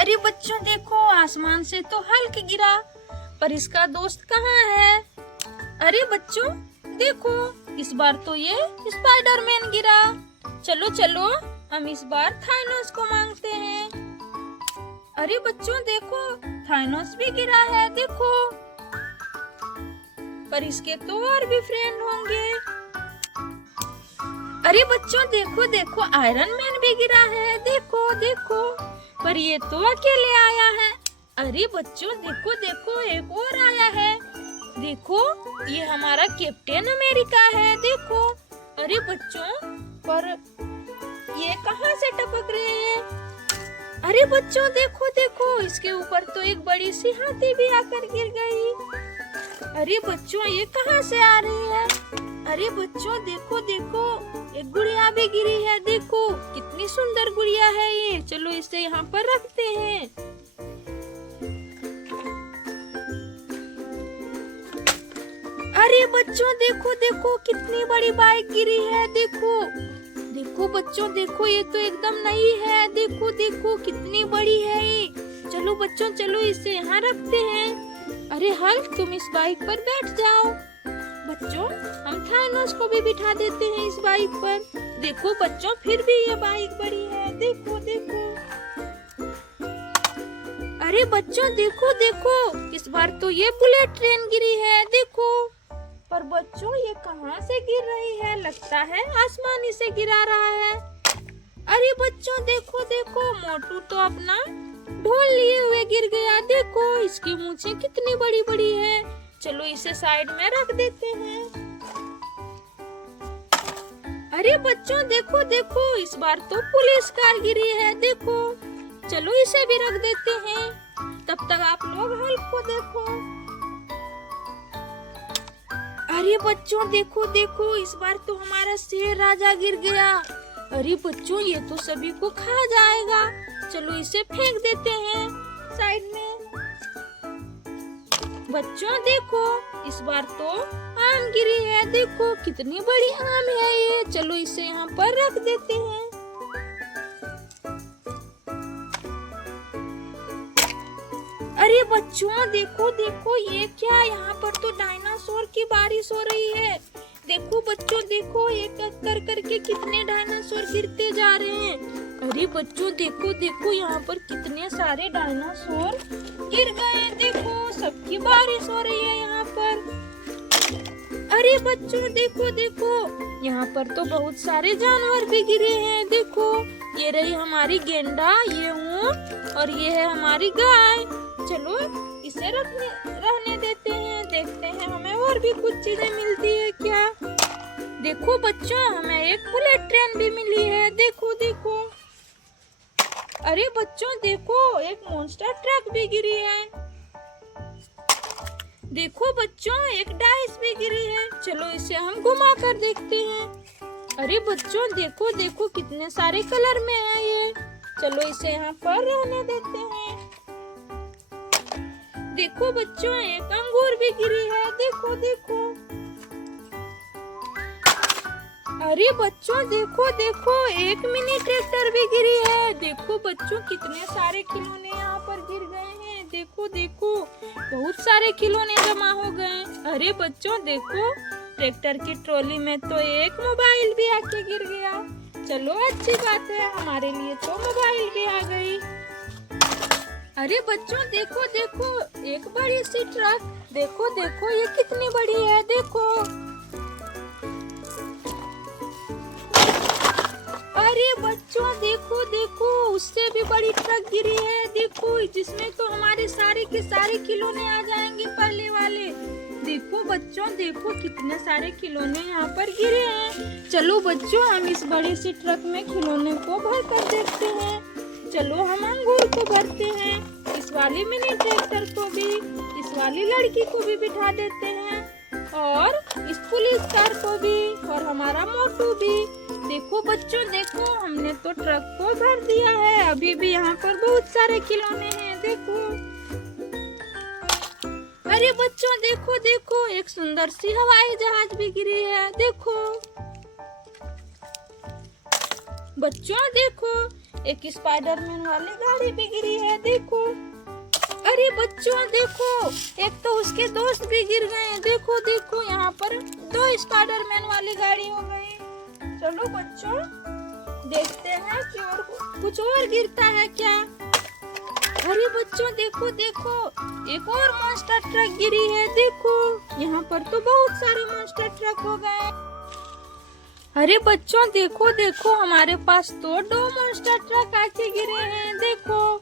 अरे बच्चों देखो, आसमान से तो हल्क गिरा, पर इसका दोस्त कहाँ है? अरे बच्चों देखो, इस बार तो ये स्पाइडरमैन गिरा। चलो चलो, हम इस बार थानोस को मांगते हैं। अरे बच्चों देखो, थानोस भी गिरा है देखो, पर इसके तो और भी फ्रेंड होंगे। अरे बच्चों देखो देखो, आयरन मैन भी गिरा है देखो देखो, पर ये तो अकेले आया है। अरे बच्चों देखो देखो, एक और आया है देखो, ये हमारा कैप्टन अमेरिका है देखो। अरे बच्चों, पर ये कहाँ से टपक रहे हैं? अरे बच्चों देखो देखो, इसके ऊपर तो एक बड़ी सी हाथी भी आकर गिर गई। अरे बच्चों, ये कहाँ से आ रही है? अरे बच्चों देखो देखो, एक गुड़िया भी गिरी है देखो, कितनी सुंदर गुड़िया है ये। चलो इसे यहाँ पर रखते हैं। अरे बच्चों देखो देखो, कितनी बड़ी बाइक गिरी है देखो। देखो बच्चों देखो, ये तो एकदम नई है देखो देखो, कितनी बड़ी है ये। चलो बच्चों चलो, इसे यहाँ रखते हैं। अरे हल्क, तुम इस बाइक पर बैठ जाओ। बच्चों, हम थानोस को भी बिठा देते हैं इस बाइक पर। देखो बच्चों, फिर भी ये बाइक बड़ी है देखो देखो। अरे बच्चों देखो देखो, इस बार तो ये बुलेट ट्रेन गिरी है देखो, पर बच्चों ये कहाँ से गिर रही है? लगता है आसमान इसे गिरा रहा है। अरे बच्चों देखो देखो, मोटू तो अपना ढोल लिए हुए गिर गया देखो, इसकी मूंछें कितनी बड़ी बड़ी है। चलो इसे साइड में रख देते हैं। अरे बच्चों देखो देखो, इस बार तो पुलिस कार गिरी है देखो, चलो इसे भी रख देते हैं। तब तक आप लोग हल्क को देखो। अरे बच्चों देखो देखो, इस बार तो हमारा शेर राजा गिर गया। अरे बच्चों, ये तो सभी को खा जाएगा। चलो इसे फेंक देते हैं साइड में। बच्चों देखो, इस बार तो आम गिरी है देखो, कितनी बड़ी आम है ये। चलो इसे यहाँ पर रख देते हैं। अरे बच्चों देखो देखो, ये क्या, यहाँ पर तो डायनासोर की बारिश हो रही है। देखो बच्चों देखो, एक कर करके कितने डायनासोर गिरते जा रहे हैं। अरे बच्चों देखो देखो, यहाँ पर कितने सारे डायनासोर गिर गए देखो, सबकी बारिश हो रही है यहाँ पर। अरे बच्चों देखो देखो, यहाँ पर तो बहुत सारे जानवर भी गिरे हैं देखो। ये रही हमारी गेंडा, ये ऊंट और ये है हमारी गाय। चलो इसे रहने देते हैं, देखते हैं हमें और भी कुछ चीजें मिलती है क्या। देखो बच्चों, हमें एक बुलेट ट्रेन भी मिली है देखो देखो। अरे बच्चों देखो, एक मॉन्स्टर ट्रक भी गिरी है। देखो बच्चों, एक डाइस भी गिरी है। चलो इसे हम घुमा कर देखते हैं। अरे बच्चों देखो देखो, कितने सारे कलर में है ये। चलो इसे यहाँ पर रहने देते हैं। देखो बच्चों, एक अंगूर भी गिरी है देखो देखो। अरे बच्चों देखो देखो, एक मिनी ट्रैक्टर भी गिरी है। देखो बच्चों, कितने सारे खिलौने यहाँ पर गिर गए हैं। देखो देखो, बहुत सारे खिलौने जमा हो गए। अरे बच्चों देखो, ट्रैक्टर की ट्रॉली में तो एक मोबाइल भी आके गिर गया। चलो अच्छी बात है, हमारे लिए तो मोबाइल भी आ गई। अरे बच्चों देखो देखो, एक बड़ी सी ट्रक, देखो देखो ये कितनी बड़ी है देखो। अरे बच्चों देखो देखो, उससे भी बड़ी ट्रक गिरी है देखो, जिसमें तो हमारे सारे के सारे खिलौने आ जाएंगे पहले वाले। देखो बच्चों देखो, कितने सारे खिलौने यहाँ पर गिरे हैं। चलो बच्चों, हम इस बड़े से ट्रक में खिलौने को भर कर देखते हैं। चलो हम अंगूर को भरते हैं, इस वाली मिनी ट्रैक्टर को भी, इस वाली लड़की को भी बिठा देते हैं, और इस पुलिस कार को भी, और हमारा मोटू भी। देखो बच्चों देखो, हमने तो ट्रक को भर दिया है। अभी भी यहाँ पर बहुत सारे खिलौने हैं देखो। अरे बच्चों देखो देखो, एक सुंदर सी हवाई जहाज भी गिरी है देखो। बच्चों देखो, एक स्पाइडरमैन वाली गाड़ी भी गिरी है, देखो। अरे बच्चों देखो, एक तो उसके दोस्त भी गिर गए। देखो देखो, यहाँ पर 2 स्पाइडरमैन वाली गाड़ी हो गई। चलो बच्चों देखते हैं कि और कुछ और गिरता है क्या। अरे बच्चों देखो देखो, एक और मॉन्स्टर ट्रक गिरी है, देखो। यहाँ पर तो बहुत सारे मॉन्स्टर ट्रक हो गए। अरे बच्चों देखो देखो, हमारे पास तो 2 मॉन्स्टर ट्रक आके गिरे हैं, देखो।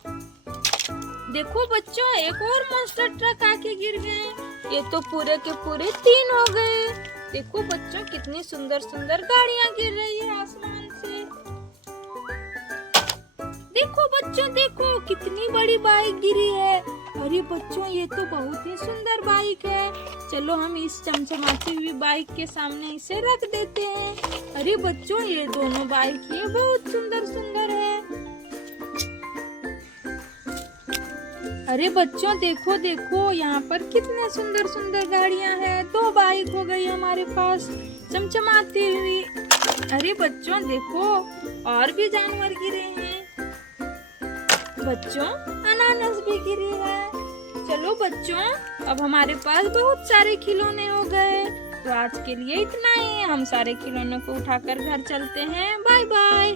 देखो बच्चों, एक और मॉन्स्टर ट्रक आके गिर गए। ये तो पूरे के पूरे 3 हो गए। देखो बच्चों, कितनी सुंदर सुंदर गाड़ियां गिर रही है आसमान से। देखो बच्चों देखो, कितनी बड़ी बाइक गिरी है। अरे बच्चों, ये तो बहुत ही सुंदर बाइक है। चलो हम इस चमचमाती हुई बाइक के सामने इसे रख देते हैं। अरे बच्चों, ये दोनों बाइक ये बहुत सुंदर सुंदर है। अरे बच्चों देखो देखो, यहाँ पर कितने सुंदर सुंदर गाड़ियां हैं। 2 बाइक हो गई हमारे पास चमचमाती हुई। अरे बच्चों देखो, और भी जानवर गिरे हैं। बच्चों, अनानास भी गिरी है। चलो बच्चों, अब हमारे पास बहुत सारे खिलौने हो गए। तो आज के लिए इतना ही। हम सारे खिलौनों को उठाकर घर चलते हैं। Bye bye.